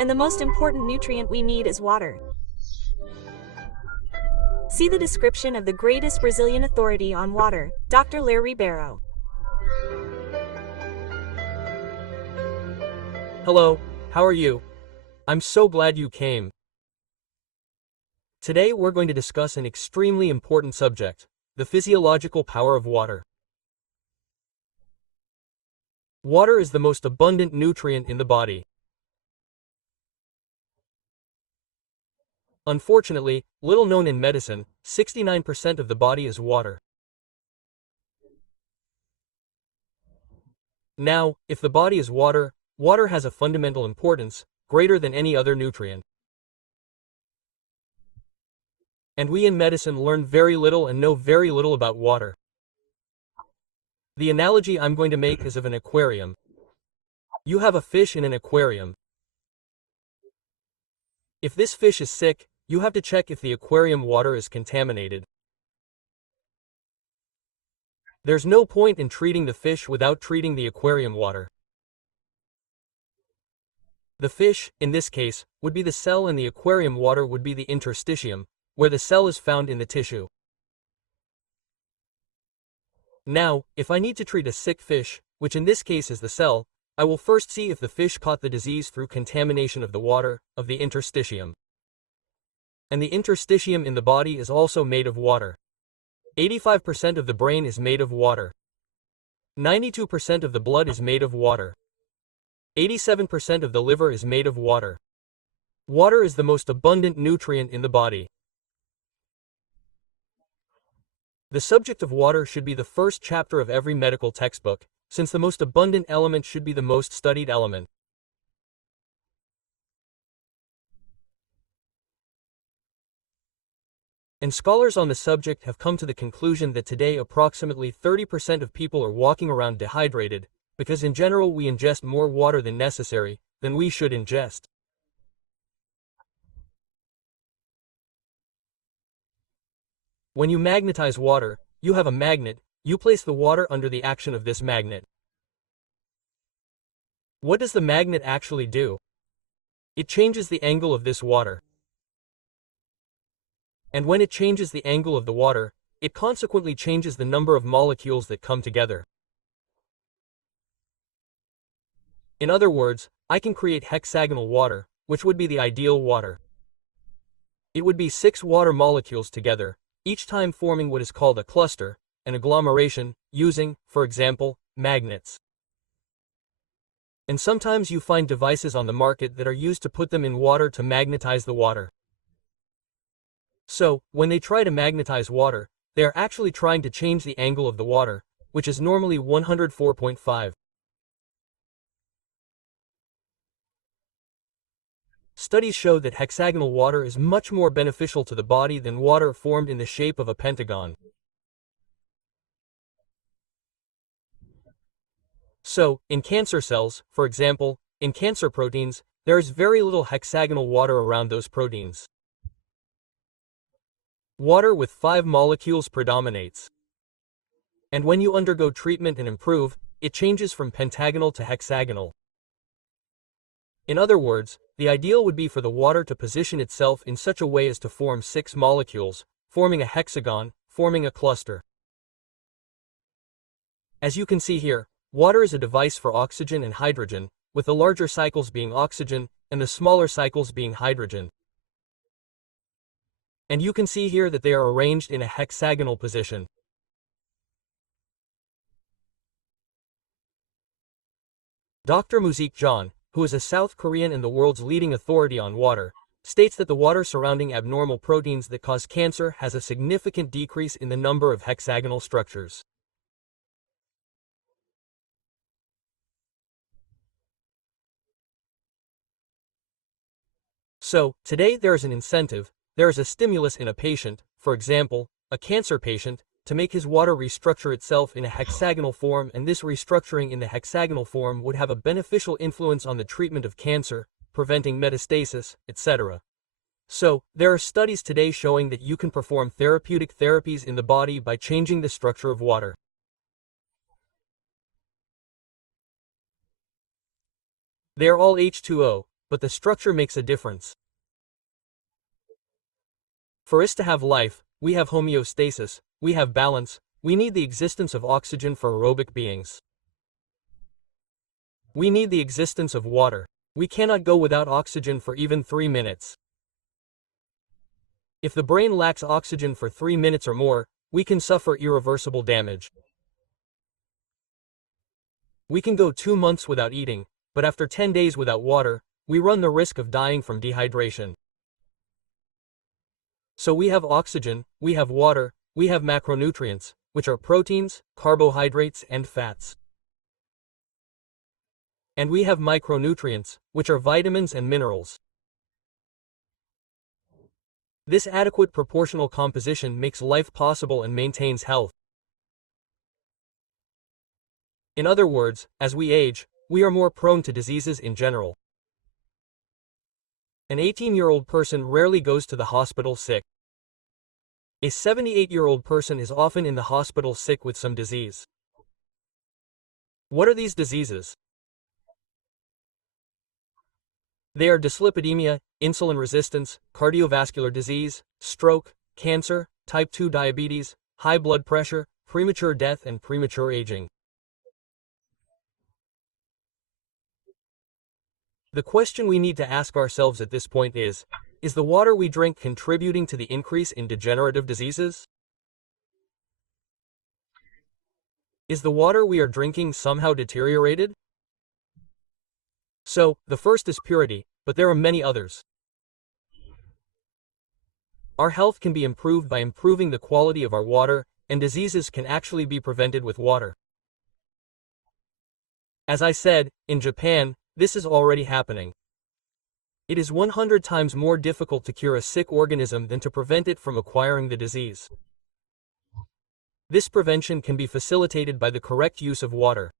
And the most important nutrient we need is water. See the description of the greatest Brazilian authority on water, Dr. Lair Ribeiro. Hello, how are you? I'm so glad you came. Today we're going to discuss an extremely important subject, the physiological power of water. Water is the most abundant nutrient in the body. Unfortunately, little known in medicine, 69% of the body is water. Now, if the body is water, water has a fundamental importance, greater than any other nutrient. And we in medicine learn very little and know very little about water. The analogy I'm going to make is of an aquarium. You have a fish in an aquarium. If this fish is sick, you have to check if the aquarium water is contaminated. There's no point in treating the fish without treating the aquarium water. The fish, in this case, would be the cell and the aquarium water would be the interstitium, where the cell is found in the tissue. Now, if I need to treat a sick fish, which in this case is the cell, I will first see if the fish caught the disease through contamination of the water, of the interstitium. And the interstitium in the body is also made of water. 85% of the brain is made of water. 92% of the blood is made of water. 87% of the liver is made of water. Water is the most abundant nutrient in the body. The subject of water should be the first chapter of every medical textbook, since the most abundant element should be the most studied element. And scholars on the subject have come to the conclusion that today approximately 30% of people are walking around dehydrated, because in general we ingest more water than necessary, than we should ingest. When you magnetize water, you have a magnet, you place the water under the action of this magnet. What does the magnet actually do? It changes the angle of this water. And when it changes the angle of the water, it consequently changes the number of molecules that come together. In other words, I can create hexagonal water, which would be the ideal water. It would be 6 water molecules together, each time forming what is called a cluster, an agglomeration, using, for example, magnets. And sometimes you find devices on the market that are used to put them in water to magnetize the water. So, when they try to magnetize water, they are actually trying to change the angle of the water, which is normally 104.5. Studies show that hexagonal water is much more beneficial to the body than water formed in the shape of a pentagon. So, in cancer cells, for example, in cancer proteins, there is very little hexagonal water around those proteins. Water with 5 molecules predominates. And when you undergo treatment and improve, it changes from pentagonal to hexagonal. In other words, the ideal would be for the water to position itself in such a way as to form 6 molecules, forming a hexagon, forming a cluster. As you can see here, water is a device for oxygen and hydrogen, with the larger cycles being oxygen, and the smaller cycles being hydrogen. And you can see here that they are arranged in a hexagonal position. Dr. Musique John, who is a South Korean and the world's leading authority on water, states that the water surrounding abnormal proteins that cause cancer has a significant decrease in the number of hexagonal structures. So, today there is an incentive, there is a stimulus in a patient, for example, a cancer patient, to make his water restructure itself in a hexagonal form, and this restructuring in the hexagonal form would have a beneficial influence on the treatment of cancer, preventing metastasis, etc. So, there are studies today showing that you can perform therapeutic therapies in the body by changing the structure of water. They are all H2O, but the structure makes a difference. For us to have life, we have homeostasis, we have balance, we need the existence of oxygen for aerobic beings. We need the existence of water. We cannot go without oxygen for even 3 minutes. If the brain lacks oxygen for 3 minutes or more, we can suffer irreversible damage. We can go 2 months without eating, but after 10 days without water, we run the risk of dying from dehydration. So we have oxygen, we have water, we have macronutrients, which are proteins, carbohydrates, and fats. And we have micronutrients, which are vitamins and minerals. This adequate proportional composition makes life possible and maintains health. In other words, as we age, we are more prone to diseases in general. An 18-year-old person rarely goes to the hospital sick. A 78-year-old person is often in the hospital sick with some disease. What are these diseases? They are dyslipidemia, insulin resistance, cardiovascular disease, stroke, cancer, type 2 diabetes, high blood pressure, premature death, and premature aging. The question we need to ask ourselves at this point is the water we drink contributing to the increase in degenerative diseases? Is the water we are drinking somehow deteriorated? So, the first is purity, but there are many others. Our health can be improved by improving the quality of our water, and diseases can actually be prevented with water. As I said, in Japan, this is already happening. It is 100 times more difficult to cure a sick organism than to prevent it from acquiring the disease. This prevention can be facilitated by the correct use of water.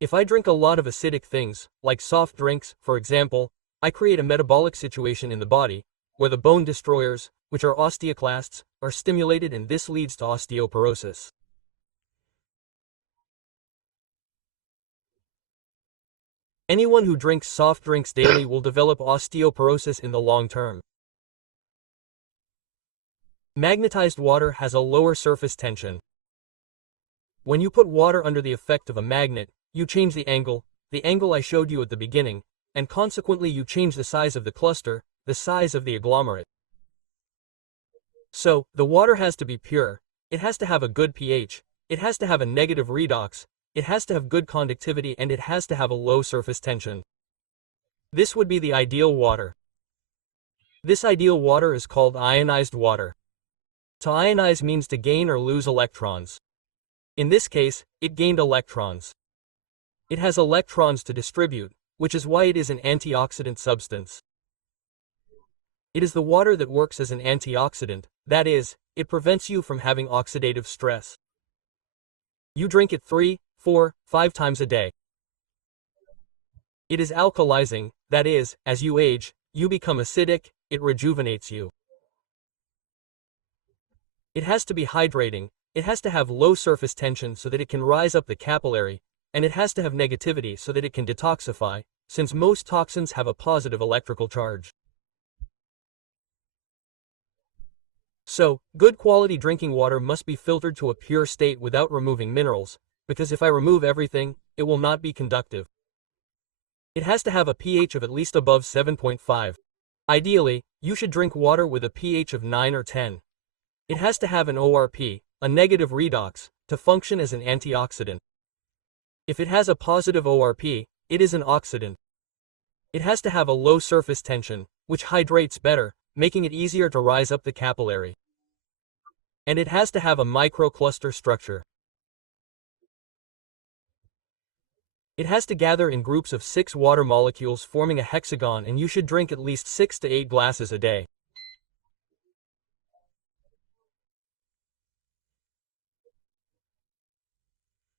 If I drink a lot of acidic things, like soft drinks, for example, I create a metabolic situation in the body, where the bone destroyers, which are osteoclasts, are stimulated, and this leads to osteoporosis. Anyone who drinks soft drinks daily will develop osteoporosis in the long term. Magnetized water has a lower surface tension. When you put water under the effect of a magnet, you change the angle I showed you at the beginning, and consequently you change the size of the cluster, the size of the agglomerate. So, the water has to be pure, it has to have a good pH, it has to have a negative redox, it has to have good conductivity, and it has to have a low surface tension. This would be the ideal water. This ideal water is called ionized water. To ionize means to gain or lose electrons. In this case, it gained electrons. It has electrons to distribute, which is why it is an antioxidant substance. It is the water that works as an antioxidant, that is, it prevents you from having oxidative stress. You drink it 3, 4, 5 times a day. It is alkalizing, that is, as you age, you become acidic, it rejuvenates you. It has to be hydrating, it has to have low surface tension so that it can rise up the capillary, and it has to have negativity so that it can detoxify, since most toxins have a positive electrical charge. So, good quality drinking water must be filtered to a pure state without removing minerals, because if I remove everything, it will not be conductive. It has to have a pH of at least above 7.5. Ideally, you should drink water with a pH of 9 or 10. It has to have an ORP, a negative redox, to function as an antioxidant. If it has a positive ORP, it is an oxidant. It has to have a low surface tension, which hydrates better, making it easier to rise up the capillary. And it has to have a microcluster structure. It has to gather in groups of 6 water molecules forming a hexagon, and you should drink at least 6 to 8 glasses a day.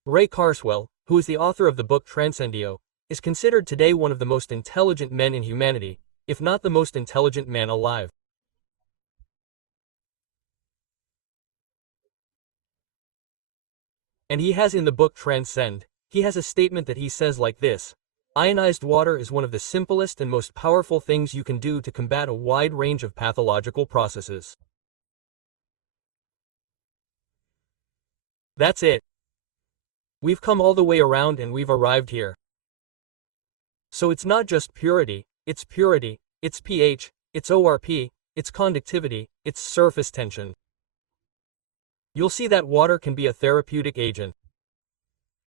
Ray Kurzweil, who is the author of the book Transcendio, is considered today one of the most intelligent men in humanity, if not the most intelligent man alive. And he has in the book Transcend He has a statement that he says like this: ionized water is one of the simplest and most powerful things you can do to combat a wide range of pathological processes. That's it. We've come all the way around and we've arrived here. So it's not just purity, it's pH, it's ORP, it's conductivity, it's surface tension. You'll see that water can be a therapeutic agent.